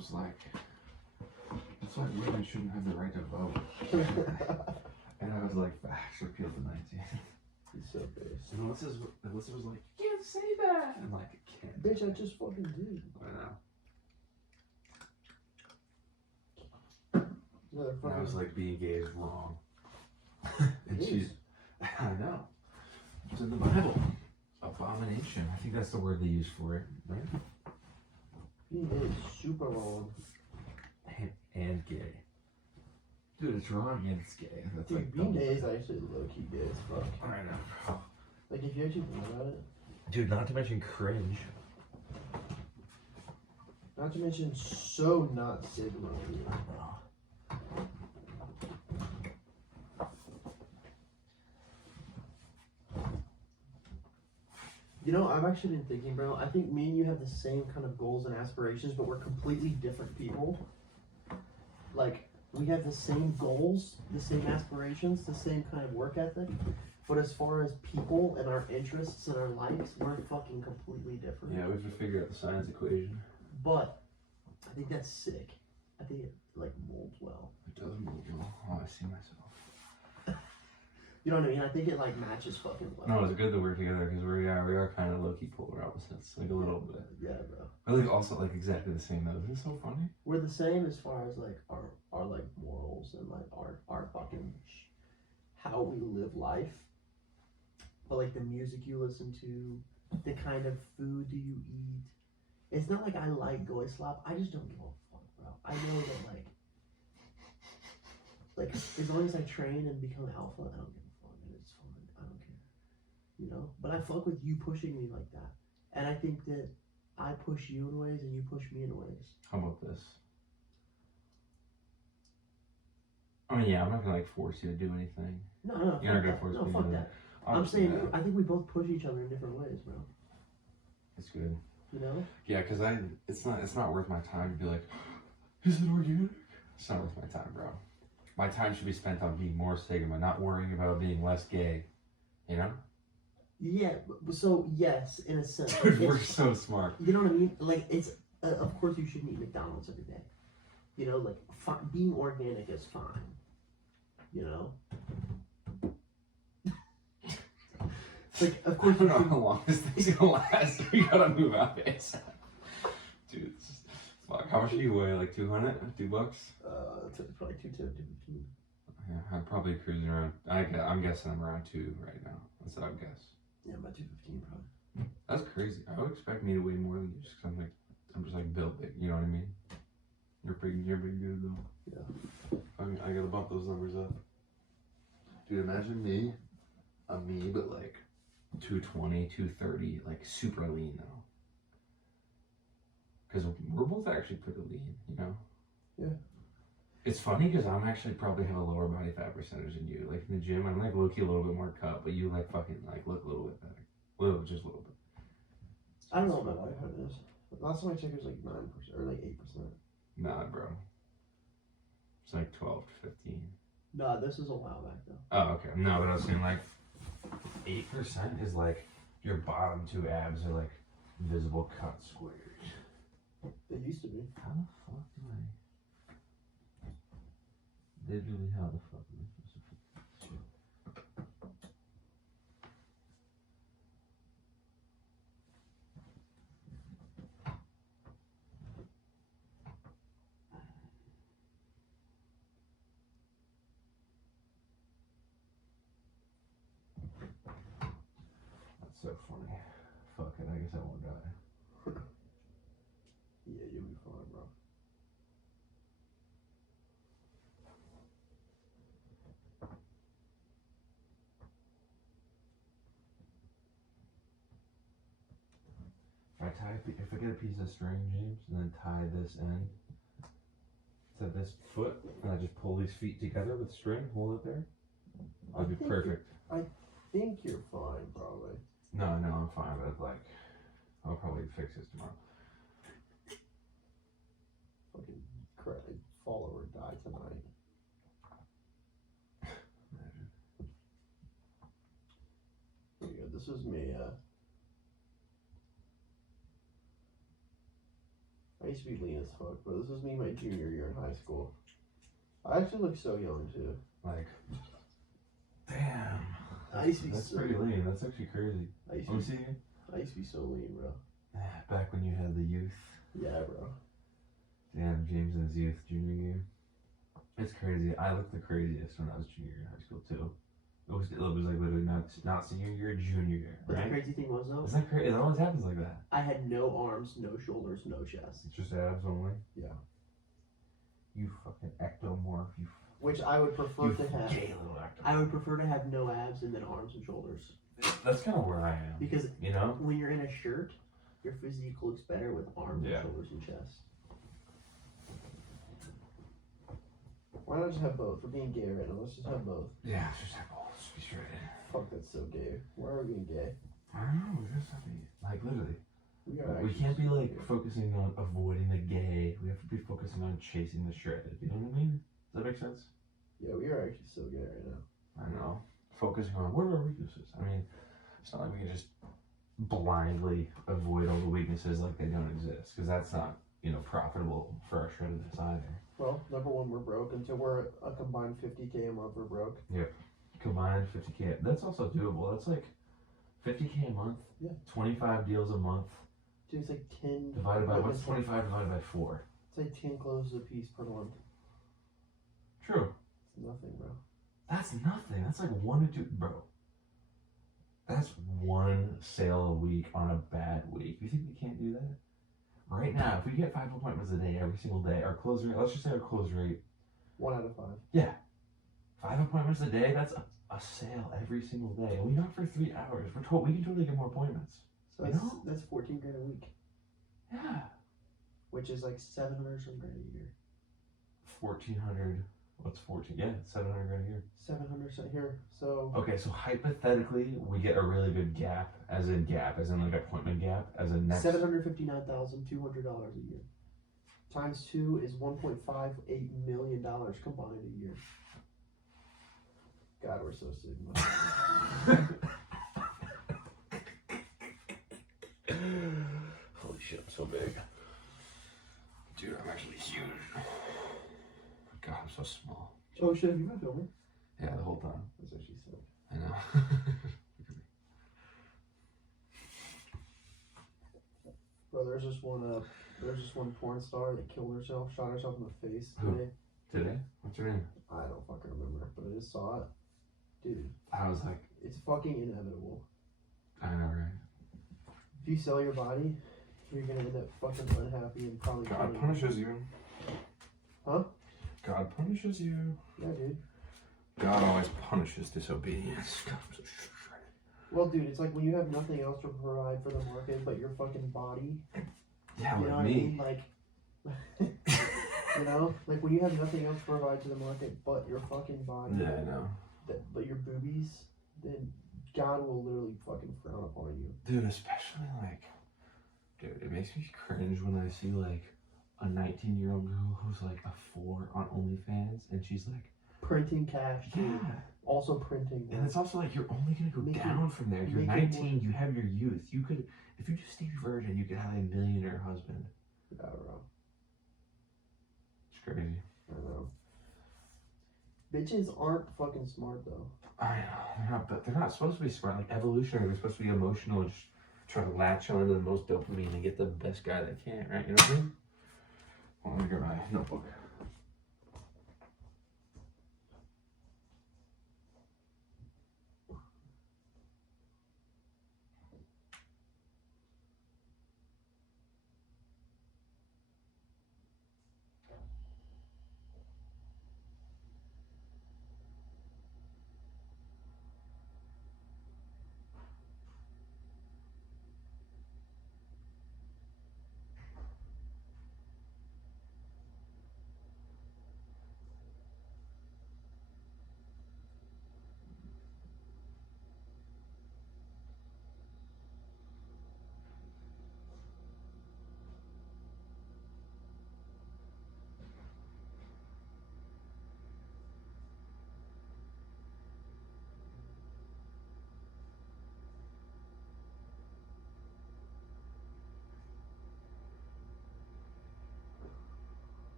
It's like, that's why women shouldn't have the right to vote. And I was like, facts, repeal the 19. He's so based. And Alyssa was like, you can't say that. I'm like, I can't. Bitch, I just fucking did. I know. And I was like, being gay is wrong. And she's, I know. It's in the Bible. Abomination. I think that's the word they use for it, right? Being gay is super wrong. And gay. Dude, it's wrong and it's gay. That's Dude, like being gay is actually low-key gay as fuck. I know. Like, if you actually think about it. Dude, not to mention cringe. Not to mention so not Sigma. You know, I've actually been thinking, bro. I think me and you have the same kind of goals and aspirations, but we're completely different people. Like, we have the same goals, the same aspirations, the same kind of work ethic. But as far as people and our interests and our likes, we're fucking completely different. Yeah, we have to figure out the science equation. But I think that's sick. I think it, like, molds well. It does mold well. Oh, I see myself. You know what I mean? I think it, like, matches fucking well. No, it's good that we're together because we are kind of low-key polar opposites. Like, a little bit. Yeah, bro. But, like, also, like, exactly the same, though. Isn't it so funny? We're the same as far as, like, our like, morals and, like, our fucking how we live life. But, like, the music you listen to, the kind of food do you eat. It's not like I like goy slop. I just don't give a fuck, bro. I know that, like, as long as I train and become alpha, I don't give a fuck. And it's fun. I don't care. You know? But I fuck with you pushing me like that. And I think that I push you in ways and you push me in ways. How about this? I mean, yeah, I'm not gonna, like, force you to do anything. No, You're not gonna force me to fuck do that. I'm saying, I think we both push each other in different ways, bro. It's good. You know? Yeah, because it's not worth my time to be like, is it organic? It's not worth my time, bro. My time should be spent on being more Sigma, not worrying about being less gay. You know? Yeah, so yes, in a sense. Dude, we're so smart. You know what I mean? Like, it's, of course you shouldn't eat McDonald's every day. You know, like, being organic is fine. You know? Like, of course I don't know how long this thing's gonna last. We gotta move out ASAP. Dude, fuck. How much do you weigh? Like 200? $2? It's probably 210, 215. Yeah, I'm probably cruising around. I'm guessing I'm around 2 right now. That's what I would guess. Yeah, about 215 probably. That's crazy. I would expect me to weigh more than you just because I'm just like built big. You know what I mean? You're pretty good though. Yeah. I gotta bump those numbers up. Dude, imagine me. Me, but like 220, 230, like super lean though. Because we're both actually pretty lean, you know? Yeah. It's funny because I'm actually probably have a lower body fat percentage than you. Like in the gym, I'm like low-key a little bit more cut, but you like fucking like look a little bit better. Just a little bit. I don't know what my body fat is. Last time I checked it was like 9% or like 8%. Nah, bro. It's like 12 to 15. Nah, this is a while back though. Oh, okay. No, but I was saying like 8% is like your bottom 2 abs are like visible cut squares. They used to be. How the fuck do I? Literally, how the fuck am I supposed to put this shit? That's so funny. Fuck it, I guess I won't die. Yeah, you'll be fine, bro. If I get a piece of string, James, and then tie this end to this foot, and I just pull these feet together with string, hold it there, that'd be perfect. I think you're fine, probably. No, I'm fine, but like, I'll probably fix this tomorrow. Fucking cry, fall or die tonight. Imagine. There you go. This was me. I used to be lean as fuck, but this was me my junior year in high school. I actually look so young too. Like, damn. I used to be That's so pretty lean. That's actually crazy. I used Let me to be, see you. I used to be so lean, bro. Back when you had the youth. Yeah, bro. Damn, James in his youth, junior year. It's crazy. I looked the craziest when I was junior year in high school too. It was like literally not senior year, junior year, But right? the crazy thing was though, Isn't that crazy? It always happens like that. I had no arms, no shoulders, no chest. It's just abs only. Yeah. You fucking ectomorph. You. Which I would prefer to have. Gay little ectomorph. I would prefer to have no abs and then arms and shoulders. That's kind of where I am. Because you know, when you're in a shirt, your physique looks better with arms Yeah. and shoulders and chest. Why not just have both? We're being gay right now. Let's just have both. yeah, it's just have balls. Just be shredded. Fuck, that's so gay. Why are we being gay? I don't know. We just have to be like literally. We We can't be like gay. focusing on avoiding the gay. We have to be focusing on chasing the shredded. You know what I mean? Does that make sense? Yeah, we are actually so gay right now. I know. Focusing on what are our weaknesses? I mean, it's not like we can just blindly avoid all the weaknesses like they don't exist, because that's not, you know, profitable for our shreddedness either. Well, number one, we're broke. Until we're a combined 50K a month, we're broke. Combined 50K. That's also doable. That's like 50K a month. Yeah. 25 deals a month. Dude, it's like 10. Divided by, like what's it's 25 divided by 4? It's like 10 clothes a piece per month. True. It's nothing, bro. That's nothing. That's like 1 to 2, bro. That's 1 sale a week on a bad week. You think we can't do that? Right now, if we get 5 appointments a day, every single day, our close rate, let's just say our close rate, 1 out of 5. yeah, 5 appointments a day, that's a sale every single day. And we knock for 3 hours. We can totally get more appointments. So You that's, know? that's 14 grand a week, Yeah. which is like 700 some grand a year. 1,400, what's 14? Yeah, 700 grand a year. 700 here. So Okay, so hypothetically, we get a really good gap, as in like appointment gap, as in next. $759,200 a year. Times 2 is $1.58 million combined a year. God, we're so sigma. Holy shit, I'm so big. Dude, I'm actually huge. God, I'm so small. Oh shit, have you been filming? Yeah, the whole time. That's actually sick. I know. Bro, there's this one porn star that killed herself, shot herself in the face Who? today. Today? What's her name? I don't fucking remember, but I just saw it. Dude, I was like, it's fucking inevitable. I know, right? If you sell your body, you're gonna end up fucking unhappy and probably God killing punishes you. Huh? God punishes you. Yeah, dude. God always punishes disobedience. God, I'm so shredded. Well, dude, it's like when you have nothing else to provide for the market but your fucking body. Yeah, You know like what I me. mean? Like, you know, like when you have nothing else to provide to the market but your fucking body, Yeah, I know. but your boobies, then God will literally fucking frown upon you. Dude, especially like, dude, it makes me cringe when I see like a 19-year-old girl who's like a 4 on OnlyFans, and she's like, Printing cash, too. yeah. Also printing. And it's also like, you're only gonna go Making- down from there. You're making 19, you have your youth. You could, if you just stay virgin, you could have a millionaire husband. Yeah, bro. It's crazy. I know. Bitches aren't fucking smart though. I know, they're not supposed to be smart. Like evolutionary, they're supposed to be emotional, just try to latch on to the most dopamine and get the best guy they can, right? You know what I mean? Well, let me get my notebook.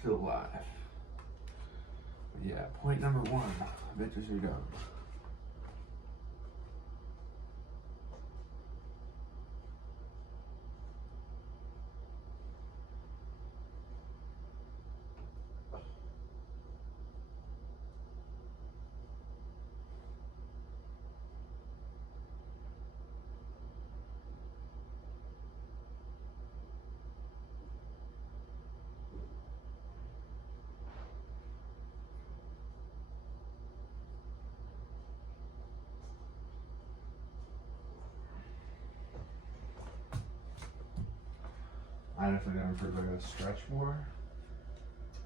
still alive. But yeah, point number 1. Bitches are dumb. I definitely gotta improve. I gotta stretch more.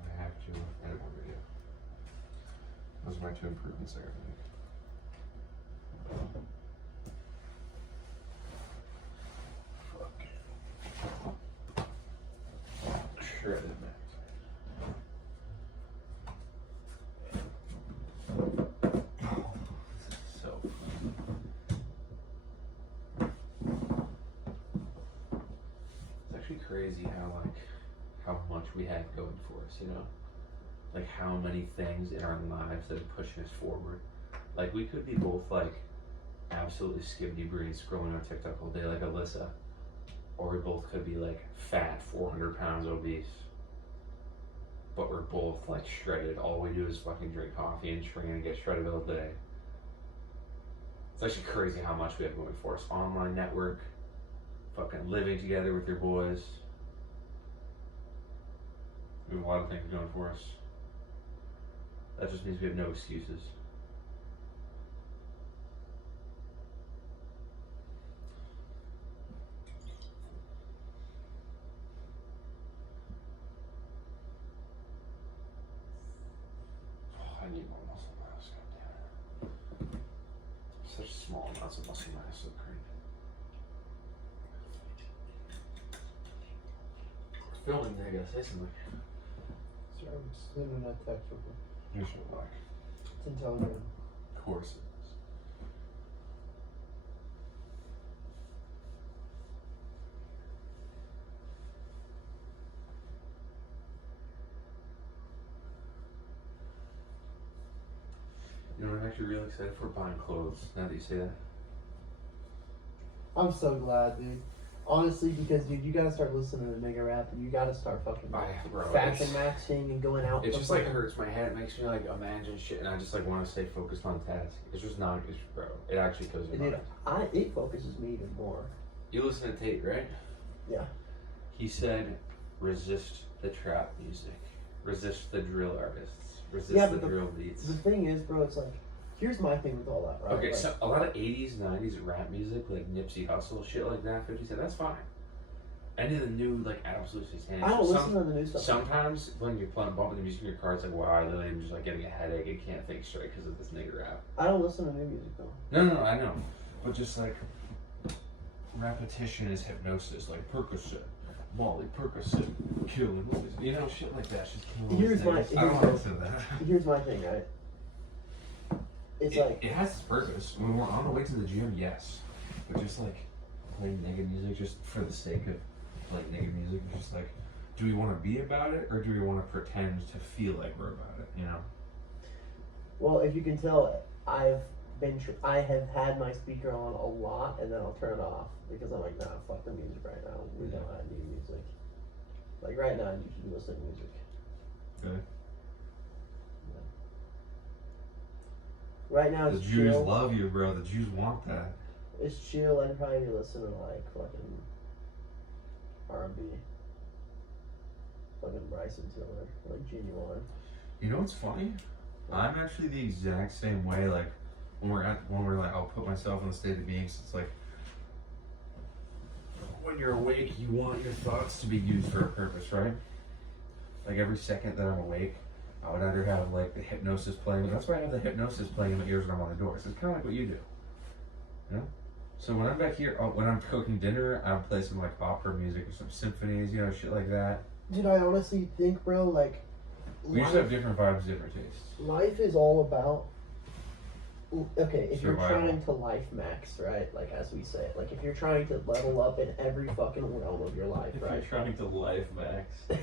I have to edit more video. Those are my 2 improvements I gotta make. Fuck. Shredded max. This is so fun. It's actually crazy how much we have going for us, you know? Like how many things in our lives that are pushing us forward. Like we could be both like absolutely skibbity breed scrolling on TikTok all day like Alyssa. Or we both could be like fat, 400 pounds obese. But we're both like shredded. All we do is fucking drink coffee and train and get shredded all day. It's actually crazy how much we have going for us. Online network, fucking living together with your boys. We have a lot of things going for us. That just means we have no excuses. I need more muscle mass, goddammit. Such small amounts of muscle mass, so crazy. We're filming, I gotta say something. Sorry, I'm sending that text over. Here's what like. It's in Telegram. Of course it is. You know what I'm actually really excited for? Buying clothes, now that you say that. I'm so glad, dude. Honestly, because dude, you gotta start listening to nigga rap, and you gotta start fucking fashion maxing and going out. It just like hurts my head. It makes me like imagine shit, and I just like want to stay focused on task. It's just not, bro. It actually kills your mind. It focuses me even more. You listen to Tate, right? Yeah. He said, resist the trap music, resist the drill artists, resist the drill beats. The thing is, bro, it's like, here's my thing with all that, right? Okay, like, so a lot of 80s, 90s rap music, like Nipsey Hussle, shit like that, 50 Cent, that's fine. Any of the new, like, absolutely satanic. I don't listen to the new stuff. Sometimes when you're bumping the music in your car, it's like, wow, I literally am just like getting a headache. I can't think straight because of this nigga rap. I don't listen to new music though. No, I know. But just like, repetition is hypnosis, like Percocet. Molly Percocet, killing movies. You know, shit like that. She's killing Here's my thing, right? It's like it has its purpose. When we're on the way to the gym, yes, but just like playing nigga music just for the sake of like nigga music, just like, do we want to be about it or do we want to pretend to feel like we're about it? You know. Well, if you can tell, I have had my speaker on a lot, and then I'll turn it off because I'm like, nah, fuck the music right now. We know I need music. Like right now, you should be listening to music. Good. Right now, the it's Jews chill. love you, bro. The Jews want that. It's chill. I'd probably be listening to like fucking R&B, fucking Bryson Tiller, like Genuine. You know what's funny? I'm actually the exact same way. Like when we're like, I'll put myself in the state of being. So it's like when you're awake, you want your thoughts to be used for a purpose, right? Like every second that I'm awake, I would either have like the hypnosis playing. That's why I have the hypnosis playing in my ears when I'm on the door. So it's kind of like what you do, you know. So when I'm back here, when I'm cooking dinner, I'll play some like opera music or some symphonies, you know, shit like that. Dude, I honestly think, bro, like we just have different vibes, different tastes. Life is all about. Okay, if Survival. You're trying to life max, right? Like as we say it, like if you're trying to level up in every fucking realm of your life, right? If you're trying to life max.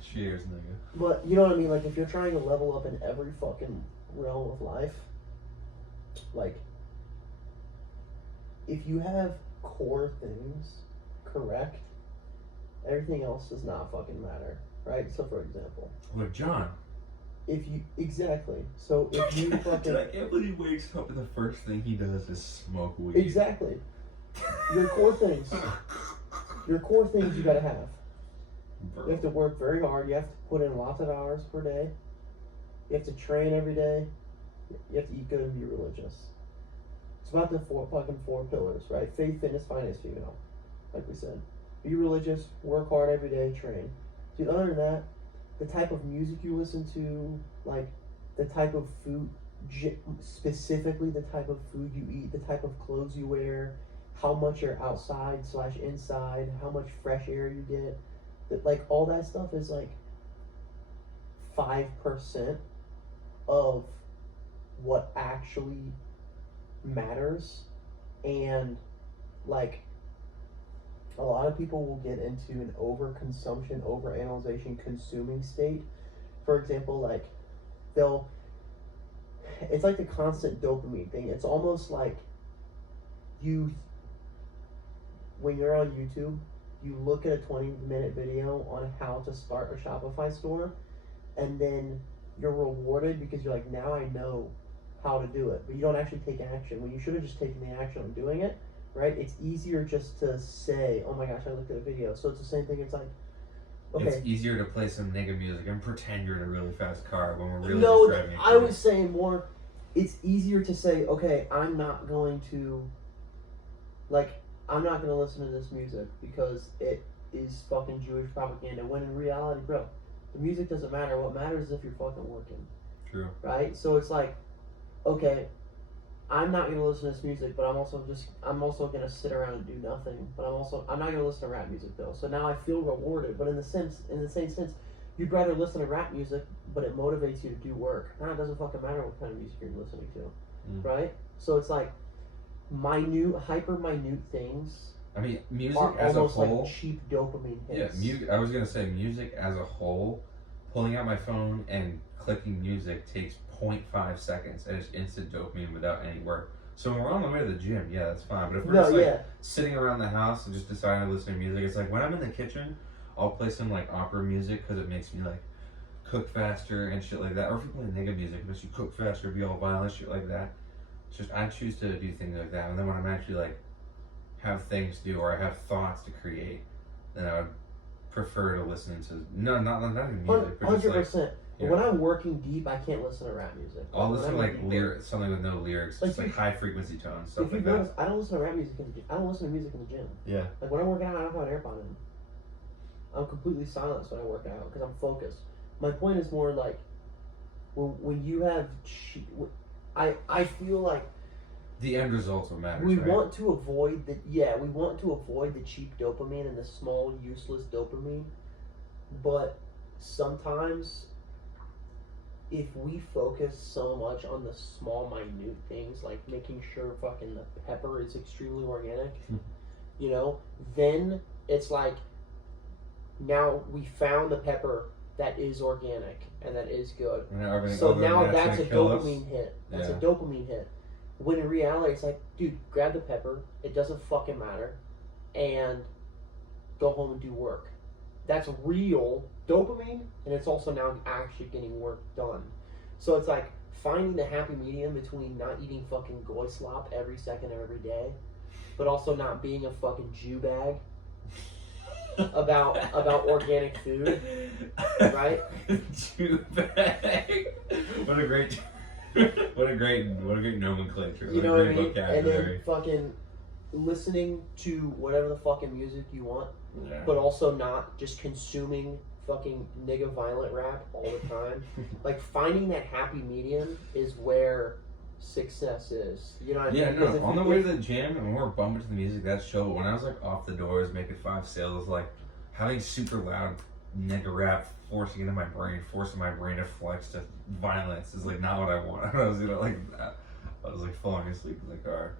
Cheers, nigga. But you know what I mean? Like, if you're trying to level up in every fucking realm of life, like, if you have core things correct, everything else does not fucking matter, right? So, for example, Look, John. if you exactly, so if you fucking Dude, I can't believe he wakes up and the first thing he does is smoke weed. exactly your core things, you gotta have. Bro. You have to work very hard. You have to put in lots of hours per day. You have to train every day. You have to eat good and be religious. It's about the four pillars, right? Faith, fitness, finance, female. Like we said. Be religious, work hard every day, train. Dude, other than that, the type of music you listen to, like the type of food, specifically the type of food you eat, the type of clothes you wear, how much you're outside / inside, how much fresh air you get, that, like, all that stuff is like 5% of what actually matters. And like, a lot of people will get into an overconsumption, overanalyzation, consuming state. For example, like, it's like the constant dopamine thing. It's almost like when you're on YouTube, you look at a 20-minute video on how to start a Shopify store, and then you're rewarded because you're like, now I know how to do it. But you don't actually take action when you should have just taken the action on doing it, right? It's easier just to say, oh my gosh, I looked at a video. So it's the same thing. It's like, okay. It's easier to play some nigga music and pretend you're in a really fast car when we're really No, just driving. I was saying more, it's easier to say, okay, I'm not going to listen to this music because it is fucking Jewish propaganda, when in reality, bro, the music doesn't matter. What matters is if you're fucking working. True. Right? So it's like, okay, I'm not gonna listen to this music, but I'm also gonna sit around and do nothing. But I'm not gonna listen to rap music though. So now I feel rewarded. But in the same sense, you'd rather listen to rap music, but it motivates you to do work. Now it doesn't fucking matter what kind of music you're listening to, right? So it's like hyper minute things. I mean, music are as a almost whole. like cheap dopamine hits. Yeah, I was gonna say music as a whole. Pulling out my phone and clicking music takes 0.5 seconds, and it's instant dopamine without any work. So when we're on the way to the gym, yeah, that's fine. But if we're just sitting around the house and just deciding to listen to music, it's like when I'm in the kitchen, I'll play some like opera music because it makes me like cook faster and shit like that. Or if you play nigga music, it makes you cook faster, be all violent, shit like that. It's just I choose to do things like that. And then when I'm actually like have things to do or I have thoughts to create, then I would prefer to listen to not even music, but just 100%. When I'm working deep, I can't listen to rap music. I'll listen to like something with no lyrics, just like high frequency tones, stuff like that. I don't listen to rap music. I don't listen to music in the gym. Yeah. Like when I'm working out, I don't have an AirPod in. I'm completely silent when I work out because I'm focused. My point is more like when you have, I feel like the end result's what matters. We want to avoid the cheap dopamine and the small useless dopamine, but sometimes if we focus so much on the small minute things, like making sure fucking the pepper is extremely organic, then it's like, now we found the pepper that is organic and that is good. So now that's a dopamine hit. That's a dopamine hit. When in reality, it's like, dude, grab the pepper. It doesn't fucking matter. And go home and do work. That's real dopamine, and it's also now actually getting work done. So it's like finding the happy medium between not eating fucking goy slop every second of every day, but also not being a fucking Jew bag about organic food, right? Jew bag. What a great nomenclature. You know what I mean? And then fucking listening to whatever the fucking music you want, but also not just consuming fucking nigga violent rap all the time. Like finding that happy medium is where success is. You know what I mean? Yeah, no. On the way to the gym and we're bumping to the music, that's chill. But when I was like off the doors making 5 sales, like having super loud nigga rap forcing my brain to flex to violence is like not what I want. I was like that. I was like falling asleep in the car.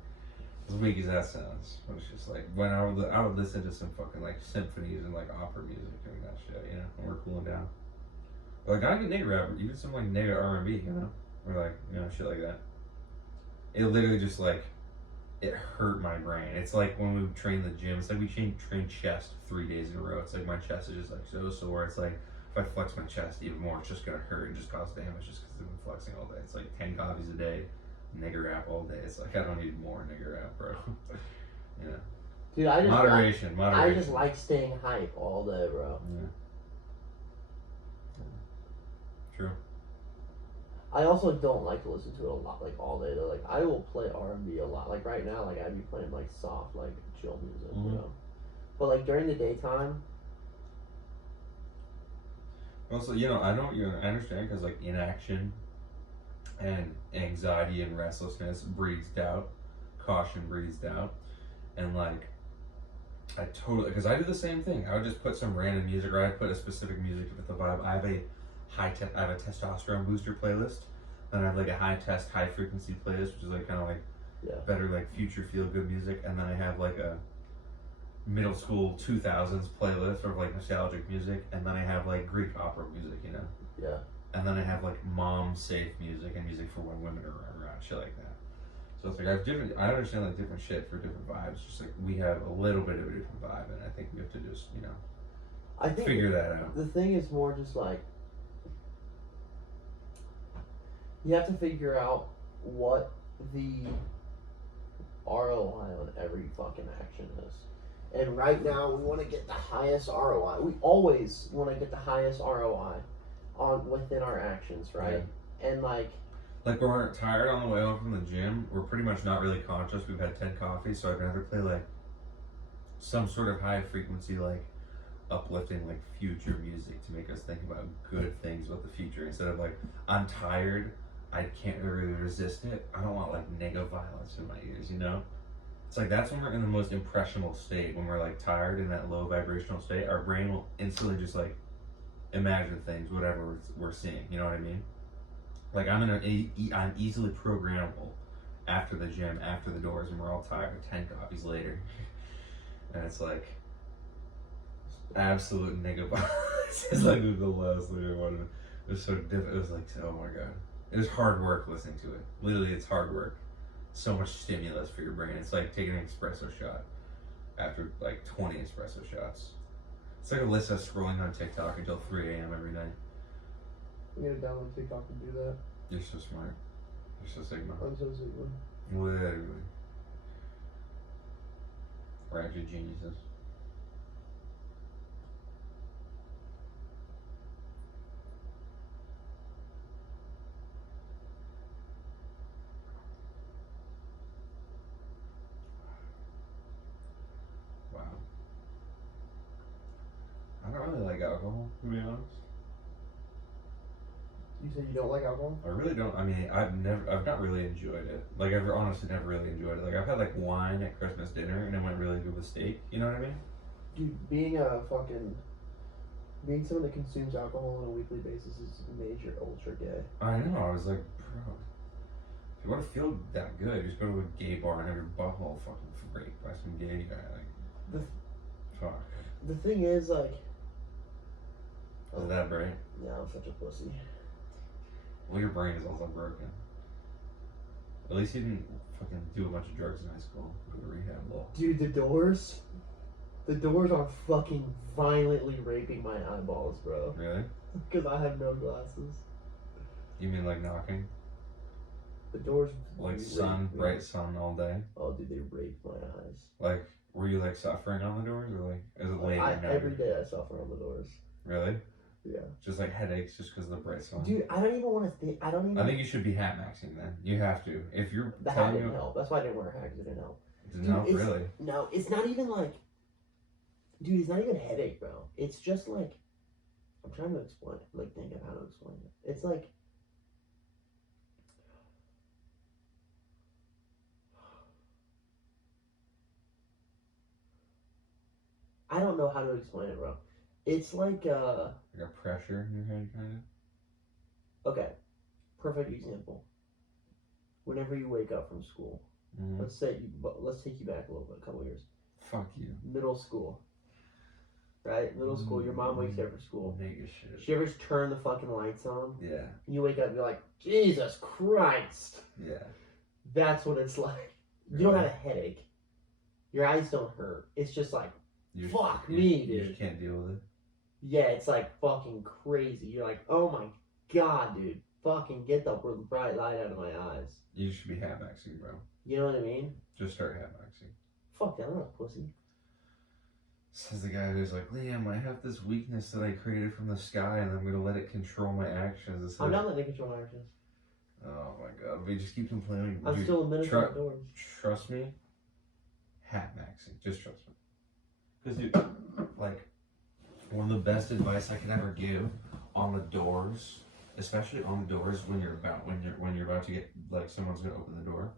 As weak as that sounds, it was just like when I would listen to some fucking like symphonies and like opera music and that shit, you know, when we're cooling down. But like I get nigga rap, even some like nigga R&B, you know, or like shit like that. It literally just like it hurt my brain. It's like when we train the gym. It's like we train chest 3 days in a row. It's like my chest is just like so sore. It's like if I flex my chest even more, it's just gonna hurt and just cause damage just because I've been flexing all day. It's like 10 coffees a day, nigger rap all day. It's like I don't need more nigger rap, bro. Yeah. Dude, I just Moderation. I just like staying hype all day, bro. Yeah. True. I also don't like to listen to it a lot, like all day though. Like I will play R&B a lot. Like right now, like I'd be playing like soft, like chill music, you know. But like during the daytime. Also, I understand because like inaction and anxiety and restlessness breeds doubt, caution breeds doubt, and like I totally, because I do the same thing. I would just put some random music, or I'd put a specific music with the vibe. I have a I have a testosterone booster playlist, then I have like a high frequency playlist, which is like kind of like better like future feel good music, and then I have like a middle school 2000s playlist of like nostalgic music, and then I have like Greek opera music, and then I have like mom safe music and music for when women are around, shit like that. So it's like I understand like different shit for different vibes. Just like we have a little bit of a different vibe, and I think we have to just I think figure that out. The thing is more just like you have to figure out what the ROI on every fucking action is. And right now we want to get the highest ROI. We always want to get the highest ROI within our actions, right? Yeah. And like when we're tired on the way home from the gym, we're pretty much not really conscious. We've had 10 coffees, so I'd rather play like some sort of high frequency, like uplifting, like future music to make us think about good things about the future, instead of like I'm tired, I can't really resist it. I don't want like nigga violence in my ears, It's like that's when we're in the most impressionable state, when we're like tired in that low vibrational state. Our brain will instantly just like imagine things, whatever we're seeing. You know what I mean? Like I'm easily programmable after the gym, after the doors, and we're all tired 10 coffees later. And it's like absolute nigga violence. It's like the last thing I wanted. It was so difficult. It was like, oh my god. It was hard work listening to it. Literally, it's hard work. So much stimulus for your brain. It's like taking an espresso shot after like 20 espresso shots. It's like Alyssa scrolling on TikTok until 3 a.m. every night. I'm gonna download TikTok and do that. You're so smart. You're so Sigma. I'm so Sigma. Literally. Ratchet geniuses. I don't really like alcohol, to be honest. You said you don't like alcohol? I really don't. I mean, I've not really enjoyed it. Like, I've honestly never really enjoyed it. Like, I've had like wine at Christmas dinner, and it went really good with steak. You know what I mean? Dude, being someone that consumes alcohol on a weekly basis is major ultra gay. I know. I was like, bro, if you want to feel that good, just go to a gay bar and have your butthole fucking raped by some gay guy. Like, fuck. The thing is, like, is that brain? Yeah, I'm such a pussy. Well, your brain is also broken. At least you didn't fucking do a bunch of drugs in high school. Go to rehab. Dude, the doors are fucking violently raping my eyeballs, bro. Really? Because I have no glasses. You mean like knocking? The doors. Like bright sun all day? Oh, dude, they raped my eyes. Like, were you like suffering on the doors, or like, is it late? Every day I suffer on the doors. Really? Yeah. Just like headaches, just because of the bright sun. Dude, I don't even want to think. I think you should be hat maxing then. You have to. If you're the hat didn't help. That's why I didn't wear a hat, because it didn't help. Didn't help, really? No, it's not even like. Dude, it's not even a headache, bro. It's just like. I'm trying to explain. Like, think of how to explain it. It's like. I don't know how to explain it, bro. It's like Like a pressure in your head, kind of. Okay, perfect example. Whenever you wake up from school, Mm-hmm. Let's take you back a little bit, a couple years. Fuck you. Middle school. Right? Middle school, your mom wakes you up for school. Nigga shit. She ever turn the fucking lights on? Yeah. And you wake up and you're like, Jesus Christ. Yeah. That's what it's like. You don't have a headache. Your eyes don't hurt. It's just like, fuck me, You dude. just can't deal with it. Yeah, it's like fucking crazy. You're like, oh my god, dude. Fucking get the bright light out of my eyes. You should be hat maxing, bro. You know what I mean? Just start hat maxing. Fuck that, I'm not a pussy. Says the guy who's like, Liam, I have this weakness that I created from the sky and I'm gonna let it control my actions. I'm not letting it control my actions. Oh my god, we just keep complaining. I'm Dude, still a minister outdoors. Trust me, hat maxing. Just trust me. Because dude, Like, one of the best advice I could ever give on the doors, especially on the doors when you're about to get, like, someone's gonna open the door.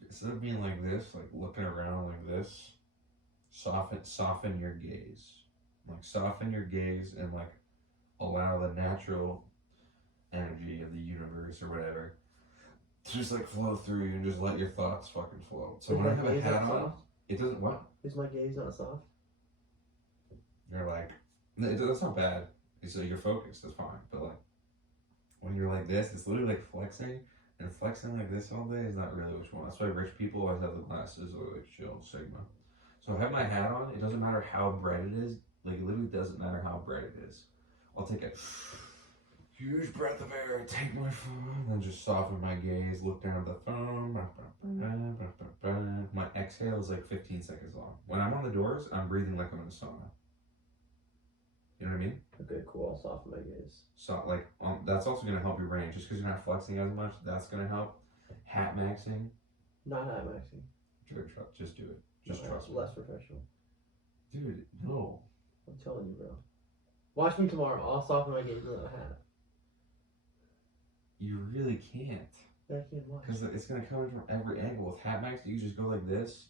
Instead of being like this, like looking around like this, soften your gaze. Like, soften your gaze and like allow the natural energy of the universe or whatever to just like flow through you and just let your thoughts fucking flow. So Is when I my have a gaze hat not on, soft? it doesn't what? Is my gaze not soft? You're like, that's not bad. So you're focused, that's fine. But like, when you're like this, it's literally like flexing, and flexing like this all day is not really what you want. That's why rich people always have the glasses or like chill Sigma. So I have my hat on. It doesn't matter how bright it is. Like, it literally doesn't matter how bright it is. I'll take a huge breath of air, take my phone, and then just soften my gaze, look down at the phone. My exhale is like 15 seconds long. When I'm on the doors, I'm breathing like I'm in a sauna. You know what I mean? Okay, cool. I'll soften my gaze. So, like, that's also going to help your brain. Just because you're not flexing as much, that's going to help. Hat maxing, Not hat maxing. just do it. Just No, trust me. less professional. Dude, no. I'm telling you, bro. Watch me tomorrow. I'll soften my gaze without a hat. You really can't. Yeah, I can't watch. Because it's going to come in from every angle. With hat max, you just go like this.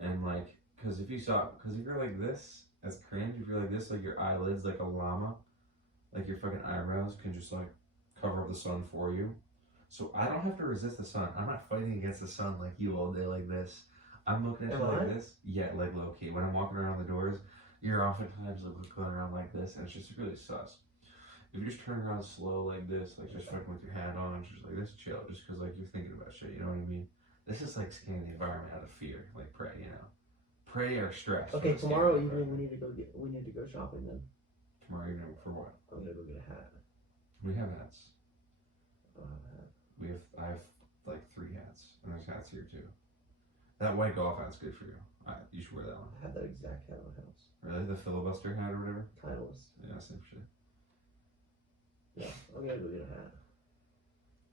And, like, because if you're like this, that's cringe. If you're like this, like your eyelids, like a llama, like your fucking eyebrows can just, like, cover up the sun for you. So I don't have to resist the sun. I'm not fighting against the sun like you all day like this. I'm looking at you like this. Yeah, like low key. When I'm walking around the doors, you're oftentimes like going around like this, and it's just really sus. If you just turn around slow like this, like just fucking with your hat on, just like this, chill, just because like you're thinking about shit, you know what I mean? This is like scanning the environment out of fear, like pray, you know. Pray or stress. Okay, tomorrow evening we need to go shopping then. Tomorrow evening for what? I'm gonna go get a hat. We have hats. I don't have a hat. I have like 3 hats, and there's hats here too. That white golf hat's good for you. You should wear that one. I have that exact hat at my house. Really? The filibuster hat or whatever? Titleist. Yeah, same shit. Yeah, I'm gonna go get a hat.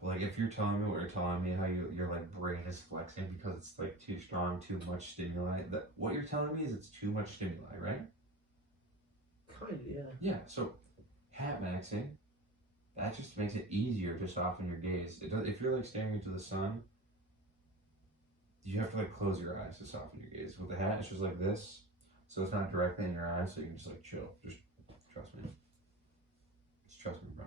But like, if you're telling me what you're telling me, how your like brain is flexing because it's like too strong, too much stimuli. That what you're telling me is it's too much stimuli, right? Kinda, yeah. Yeah. So, hat maxing, that just makes it easier to soften your gaze. It does. If you're like staring into the sun, you have to like close your eyes to soften your gaze. With the hat, it's just like this, so it's not directly in your eyes, so you can just like chill. Just trust me. Just trust me, bro.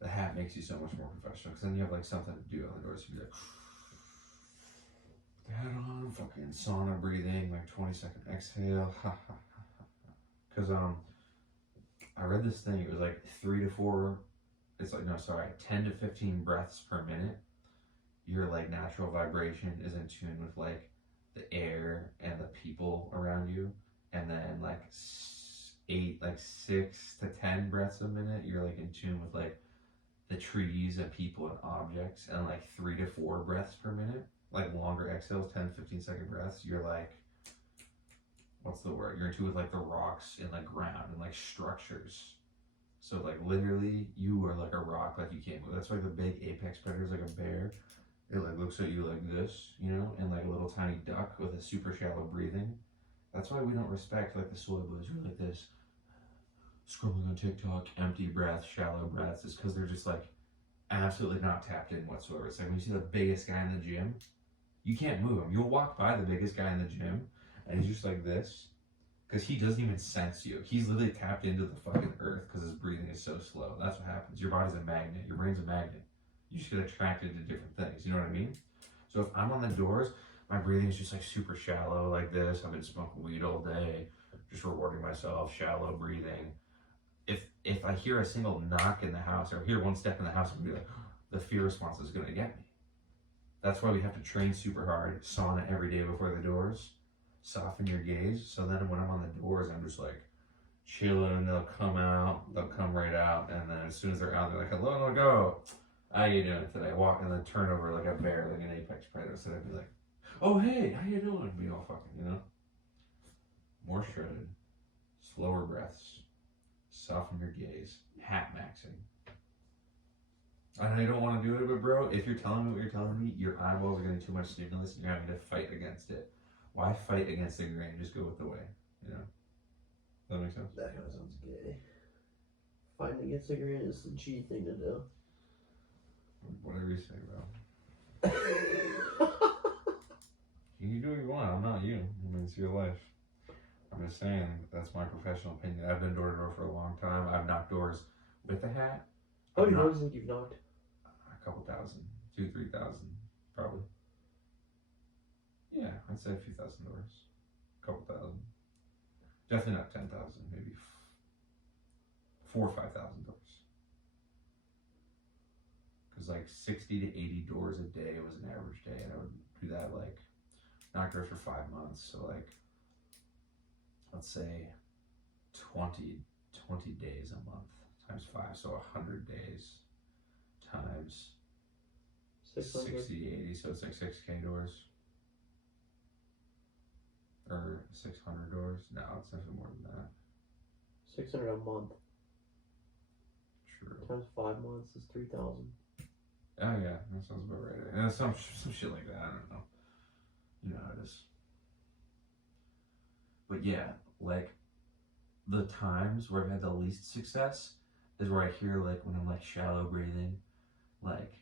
The hat makes you so much more professional, because then you have like something to do on the doors. So you be like, put the hat on, fucking sauna breathing, like 20-second exhale. Because I read this thing. It was like 3 to 4. It's like 10 to 15 breaths per minute. Your like natural vibration is in tune with like the air and the people around you, and then like 6 to 10 breaths a minute, you're like in tune with like the trees and people and objects, and like 3 to 4 breaths per minute, like longer exhales, 10-15-second breaths, you're like, what's the word? You're in tune with like the rocks and like ground and like structures. So like literally you are like a rock, like you can't move. That's why the big apex predator is like a bear. It like looks at you like this, you know, and like a little tiny duck with a super shallow breathing. That's why we don't respect like the soy boys who are like this, scrolling on TikTok, empty breath, shallow breaths. Is because they're just like absolutely not tapped in whatsoever. It's like when you see the biggest guy in the gym, you can't move him. You'll walk by the biggest guy in the gym, and he's just like this, because he doesn't even sense you. He's literally tapped into the fucking earth because his breathing is so slow. That's what happens. Your body's a magnet. Your brain's a magnet. You just get attracted to different things. You know what I mean? So if I'm on the doors, my breathing is just like super shallow like this. I've been smoking weed all day, just rewarding myself, shallow breathing. If I hear a single knock in the house or hear one step in the house, I'm gonna be like, the fear response is gonna get me. That's why we have to train super hard, sauna every day before the doors, soften your gaze. So then when I'm on the doors, I'm just like chilling. They'll come out, they'll come right out, and then as soon as they're out, they're like, "Hello, no go. How you doing today?" Walk and then turn over like a bear, like an apex predator. So they'd be like, "Oh hey, how you doing?" Be all fucking, you know. More shredded, slower breaths, soften your gaze, hat maxing. I know you don't want to do it, but bro, if you're telling me what you're telling me, your eyeballs are getting too much stimulus and you're having to fight against it. Why fight against the grain? Just go with the way, you know? Does that make sense? That kind of sounds gay. Fighting against the grain is the G thing to do. Whatever you say, bro. You can do what you want. I'm not you. I mean, it's your life. I'm just saying, that's my professional opinion. I've been door to door for a long time. I've knocked doors with a hat. How many doors think you've knocked? A couple thousand, 2,000-3,000, probably. Yeah, I'd say a few thousand doors, a couple thousand. Definitely not 10,000, maybe 4,000 or 5,000 doors. Because like 60 to 80 doors a day was an average day, and I would do that like knock doors for 5 months. So like, let's say 20 days a month times 5, so 100 days times 600. 60, 80, so it's like 6K doors. Or 600 doors. No, it's definitely more than that. 600 a month. True. Times 5 months is 3,000. Oh yeah, that sounds about right. Yeah, some shit like that, I don't know. You know how it is. But yeah, like, the times where I've had the least success is where I hear, like, when I'm like shallow breathing, like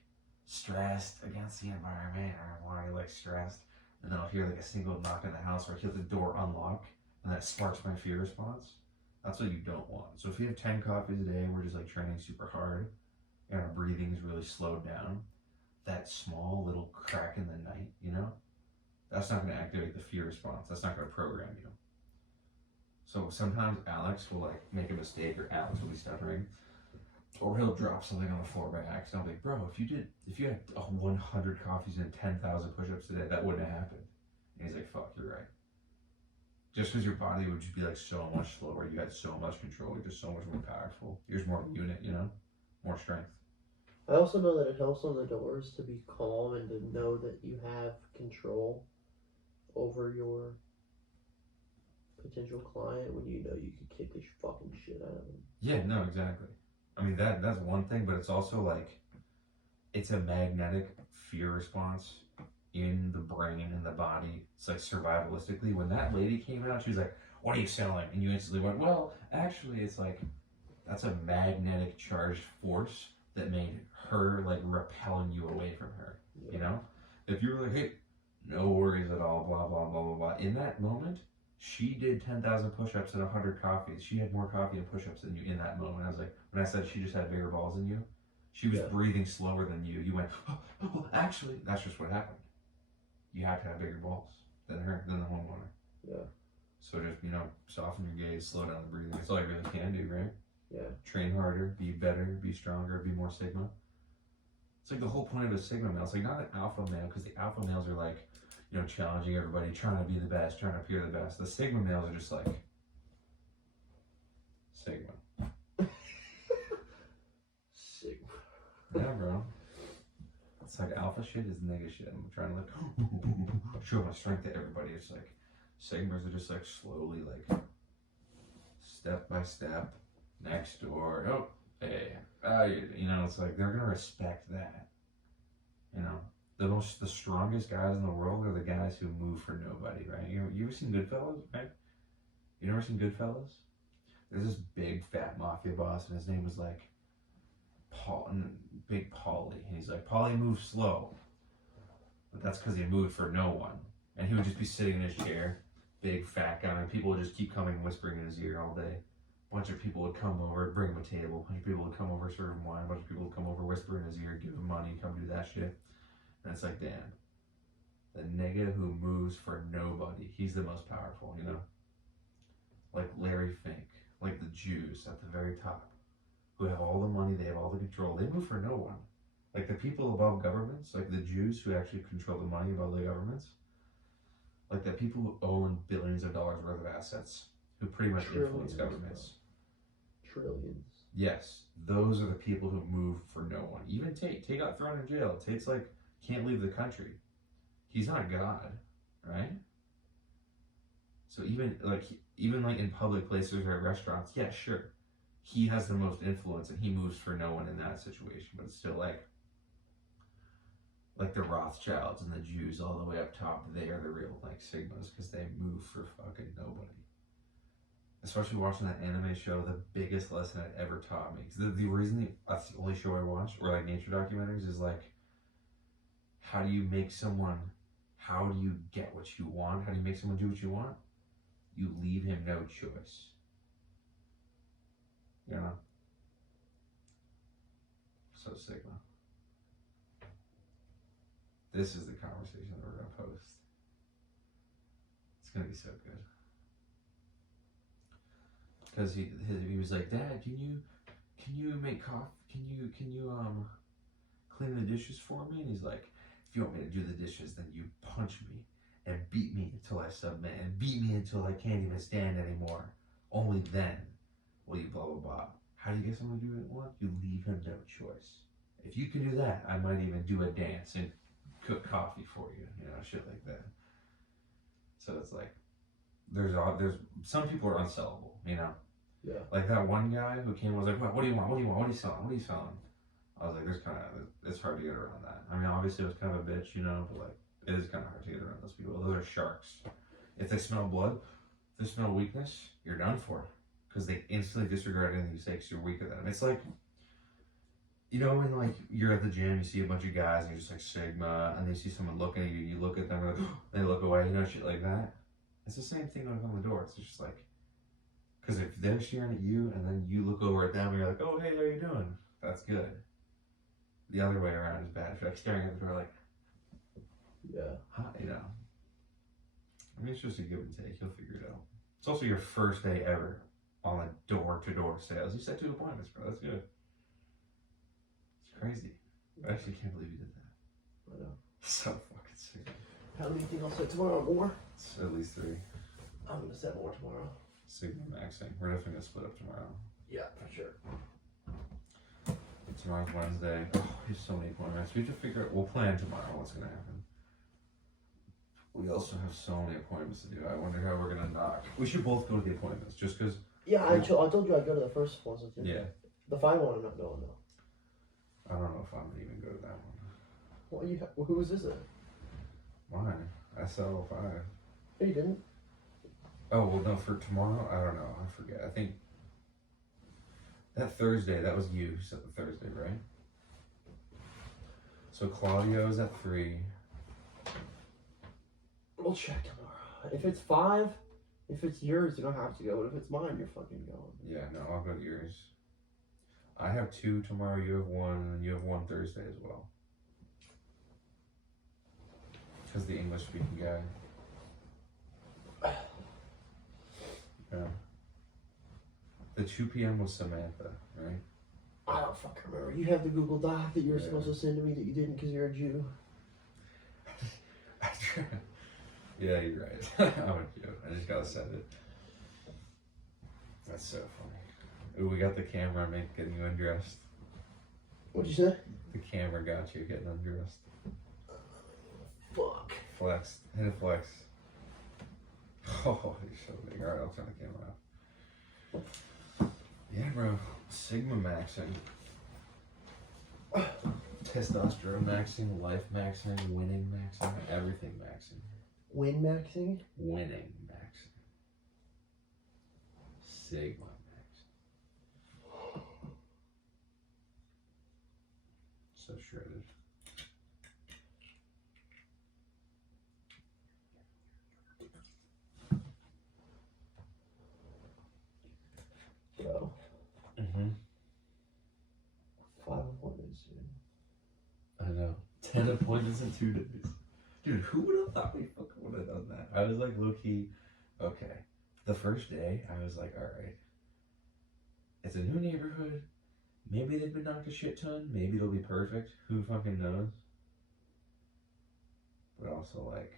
stressed against the environment, or I'm already like stressed, and then I'll hear like a single knock in the house, or I hear the door unlock, and that sparks my fear response. That's what you don't want. So if you have 10 coffees a day and we're just like training super hard and our breathing is really slowed down, that small little crack in the night, you know, that's not going to activate the fear response. That's not going to program you. So sometimes Alex will like make a mistake, or Alex will be stuttering, or he'll drop something on the floor by accident. I'll be like, bro, if you had 100 coffees and 10,000 push-ups today, that wouldn't have happened. And he's like, fuck, you're right. Just because your body would just be like so much slower, you had so much control, you're just so much more powerful. You're just more unit, you know, more strength. I also know that it helps on the doors to be calm and to know that you have control over your potential client when you know you could kick the fucking shit out of them. Yeah, no, exactly. I mean, that's one thing, but it's also like, it's a magnetic fear response in the brain and the body. It's like survivalistically. When that lady came out, she was like, "What are you selling?" And you instantly went, "Well, actually, it's like, that's a magnetic charged force that made her like repelling you away from her." Yeah. You know? If you were like, "Hey, no worries at all, blah, blah, blah, blah, blah." In that moment, she did 10,000 push-ups and 100 coffees. She had more coffee and push-ups than you in that moment. I was like, when I said she just had bigger balls than you, she was breathing slower than you. You went, oh, actually, that's just what happened. You have to have bigger balls than her, than the homeowner. Yeah. So just, you know, soften your gaze, slow down the breathing. That's all you really can do, right? Yeah. Train harder, be better, be stronger, be more sigma. It's like the whole point of a sigma male. It's like not an alpha male, because the alpha males are like, you know, challenging everybody, trying to be the best, trying to appear the best. The sigma males are just like, sigma. Sigma. Yeah, bro. It's like alpha shit is nigga shit. I'm trying to like show my strength to everybody. It's like sigmas are just like slowly, like step by step, next door. Oh, hey, you know, it's like they're gonna respect that. You know, the strongest guys in the world are the guys who move for nobody, right? You ever seen Goodfellas, right? You never seen Goodfellas? There's this big fat mafia boss, and his name was like Big Paulie, and he's like, Paulie moves slow, but that's because he moved for no one. And he would just be sitting in his chair, big fat guy, and people would just keep coming whispering in his ear all day. A bunch of people would come over, bring him a table. A bunch of people would come over, serve him wine. A bunch of people would come over, whisper in his ear, give him money, come do that shit. And it's like, damn, The nigga who moves for nobody. He's the most powerful, you know? Like Larry Fink, like the Jews at the very top, who have all the money, they have all the control. They move for no one. Like the people above governments, like the Jews who actually control the money above the governments, like the people who own billions of dollars worth of assets, who pretty much influence governments. Trillions. Yes, those are the people who move for no one. Even Tate got thrown in jail. Tate's like, can't leave the country. He's not God, right? So even like in public places or at restaurants, yeah, sure. He has the most influence and he moves for no one in that situation, but it's still like the Rothschilds and the Jews all the way up top, they are the real like Sigmas because they move for fucking nobody. Especially watching that anime show, the biggest lesson it ever taught me. Because the reason that's the only show I watch, or like nature documentaries, is like, how do you make someone, how do you get what you want? How do you make someone do what you want? You leave him no choice. You know? So Sigma. This is the conversation that we're gonna post. It's gonna be so good. Because he was like, Dad, can you make coffee? Can you clean the dishes for me? And he's like, if you want me to do the dishes, then you punch me and beat me until I submit and beat me until I can't even stand anymore. Only then will you blah blah blah. How do you get someone to do what you want? You leave him no choice. If you can do that, I might even do a dance and cook coffee for you, you know, shit like that. So it's like, there's some people are unsellable, you know. Yeah. Like that one guy who came and was like, what do you want? What do you want? What are you selling? What are you selling? I was like, it's hard to get around that. I mean, obviously it was kind of a bitch, you know, but like, it is kind of hard to get around those people. Those are sharks. If they smell blood, if they smell weakness, you're done for. Because they instantly disregard anything you say because you're weaker than them. It's like, you know, when like you're at the gym, you see a bunch of guys and you're just like Sigma, and they see someone looking at you, you look at them, like, they look away, you know, shit like that. It's the same thing like on the door. It's just like, because if they're staring at you and then you look over at them and you're like, oh, hey, how you doing? That's good. The other way around is bad. If you're like staring at the door like, yeah, hi, you know. I mean, it's just a give and take. You'll figure it out. It's also your first day ever on a door-to-door sales. You set 2 appointments, bro. That's good. It's crazy. I actually can't believe you did that. I know. So fucking sick. How many do you think I'll set tomorrow? More? It's at least 3. I'm gonna set more tomorrow. Sigma maxing. We're definitely gonna split up tomorrow. Yeah, for sure. Tomorrow's Wednesday. Oh, we have so many appointments. We have to figure out. We'll plan tomorrow what's gonna happen. We also have so many appointments to do. I wonder how we're gonna knock. We should both go to the appointments, just because. Yeah, I told you I'd go to the first ones with you. Yeah. The 5 one I'm not going though. I don't know if I'm gonna even go to that one. Well, who was this at? Mine. I sell 5. No, you didn't. Oh well, no. For tomorrow, I don't know. I forget. I think that Thursday. That was you who said the Thursday, right? So Claudio's at 3. We'll check tomorrow. If it's 5, if it's yours, you don't have to go. But if it's mine, you're fucking going. Yeah, no, I'll go to yours. I have 2 tomorrow, you have 1, and you have 1 Thursday as well. Because the English speaking guy. Yeah. The 2 p.m. was Samantha, right? I don't fucking remember. You have the Google Doc that you were Yeah. supposed to send to me that you didn't because you're a Jew. Yeah, you're right. I'm a Jew. I just gotta send it. That's so funny. Ooh, we got the camera getting you undressed. What'd you say? The camera got you getting undressed. Fuck. Flex. Hit a flex. Oh, you're so big. Alright, I'll turn the camera off. Yeah, bro. Sigma maxing. Testosterone maxing, life maxing, winning maxing, everything maxing. Win maxing? Winning maxing. Sigma maxing. So shredded. Bro. Mm-hmm. 5 appointments, dude. I know. 10 appointments in 2 days. Dude, who would have thought we fucking would have done that? I was like, low key, okay. The first day, I was like, alright. It's a new neighborhood. Maybe they've been knocked a shit ton. Maybe it'll be perfect. Who fucking knows? But also, like,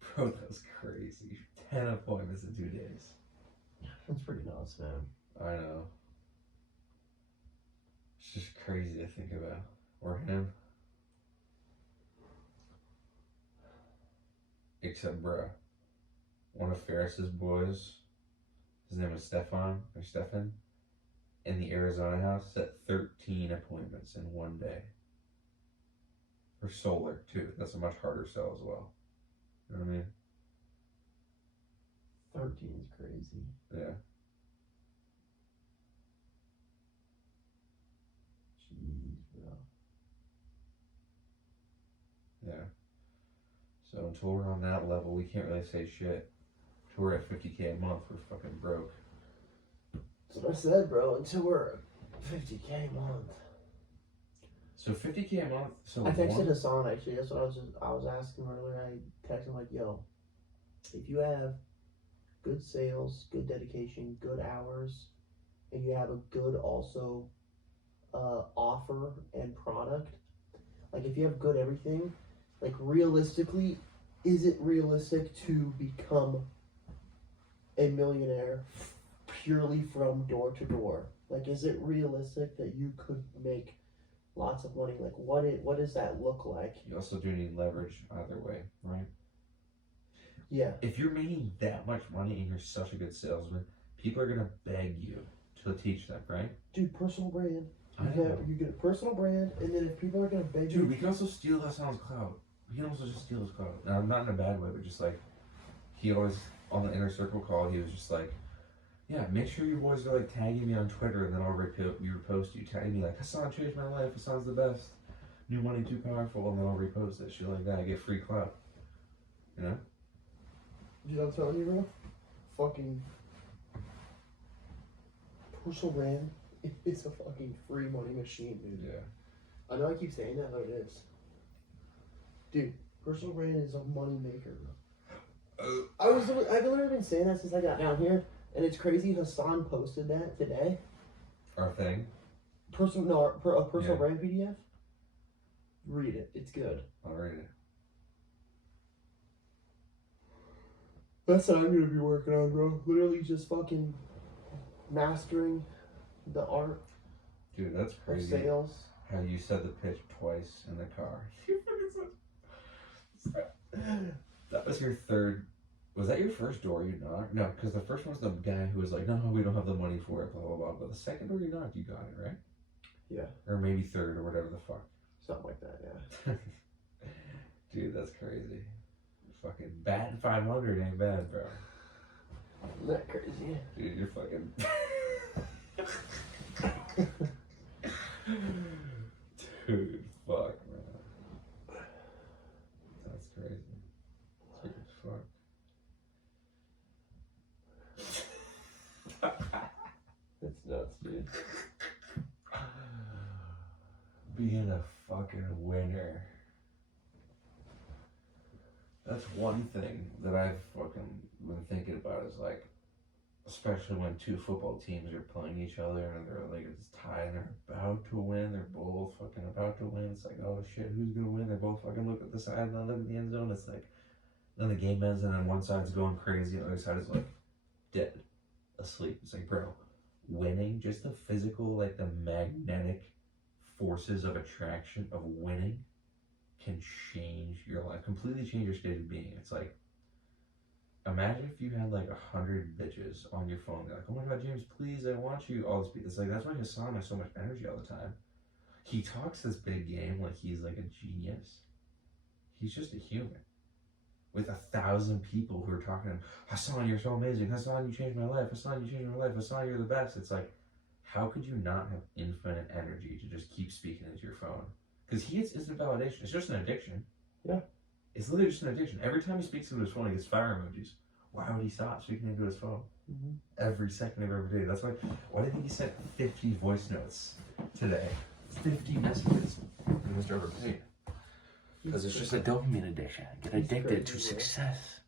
bro, that was crazy. 10 appointments in 2 days. That's pretty nuts, man. I know. It's just crazy to think about. Or him. Except, bruh, one of Ferris's boys, his name was Stefan, in the Arizona house, set 13 appointments in 1 day. For solar, too. That's a much harder sell as well. You know what I mean? 13 is crazy. Yeah. Jeez, bro. Yeah. So until we're on that level, we can't really say shit. Until we're at 50K a month, we're fucking broke. That's what I said, bro. Until we're 50K a month. So 50K a month. So I texted Hassan actually. That's what I was asking earlier. I texted him like, "Yo, if you have good sales, good dedication, good hours, and you have a good also offer and product, like if you have good everything, like realistically, is it realistic to become a millionaire purely from door to door? Like, is it realistic that you could make lots of money? Like, what does that look like?" You also do need leverage either way, right? Yeah. If you're making that much money and you're such a good salesman, people are gonna beg you to teach them, right? Dude, personal brand. I know. You get a personal brand, and then if people are gonna beg you, Dude, we can also steal Hassan's clout. We can also just steal his clout. Now, not in a bad way, but just like, he always, on the inner circle call, he was just like, yeah, make sure you boys are like tagging me on Twitter, and then I'll repost you. Tag me like, Hassan changed my life, Hassan's the best. New money too powerful, and then I'll repost it. Shit like that. I get free clout. You know? you know what I'm telling you, bro? Fucking personal brand is a fucking free money machine, dude. Yeah. I know I keep saying that, but it is. Dude, personal brand is a money maker, bro. I've literally been saying that since I got down here, and it's crazy. Hassan posted that today. Our thing. A personal Yeah. brand PDF. Read it. It's good. I'll read it. That's what I'm gonna be working on, bro. Literally just fucking mastering the art Dude, that's of crazy. sales. How you said the pitch twice in the car. That was your third. Was that your first door you knocked? No, because the first one was the guy who was like, no, we don't have the money for it, blah, blah, blah. But the second door you knocked, you got it, right? Yeah. Or maybe third or whatever the fuck. Something like that, yeah. Dude, that's crazy. Fucking batting 500 ain't bad, bro. Isn't that crazy? Dude, you're fucking. Dude, fuck, man. That's crazy. Dude, fuck. That's nuts, dude. Being a fucking winner. That's one thing that I've fucking been thinking about is like, especially when two football teams are playing each other and they're like, it's tied and they're about to win, they're both fucking about to win. It's like, oh shit, who's gonna win? They both fucking look at the side and then look at the end zone. It's like, then the game ends and then one side's going crazy and the other side is like dead, asleep. It's like, bro, winning, just the physical, like the magnetic forces of attraction of winning can change your life, completely change your state of being. It's like, imagine if you had like 100 bitches on your phone. They're like, oh my god, James, please, I want you. All this, it's like, that's why Hassan has so much energy all the time. He talks this big game like he's like a genius. He's just a human with 1,000 people who are talking to him. Hassan, you're so amazing. Hassan, you changed my life. Hassan, you changed my life. Hassan, you're the best. It's like, how could you not have infinite energy to just keep speaking into your phone? Because he gets instant validation. It's just an addiction. Yeah. It's literally just an addiction. Every time he speaks into his phone, he gets fire emojis. Why would he stop speaking into his phone? Mm-hmm. Every second of every day. That's why do you think he sent 50 voice notes today? 50 messages. Mr. Overpaid. Because it's just It's a dopamine addiction. Get He's addicted to crazy, bro. success.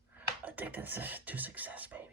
Addicted to success, baby.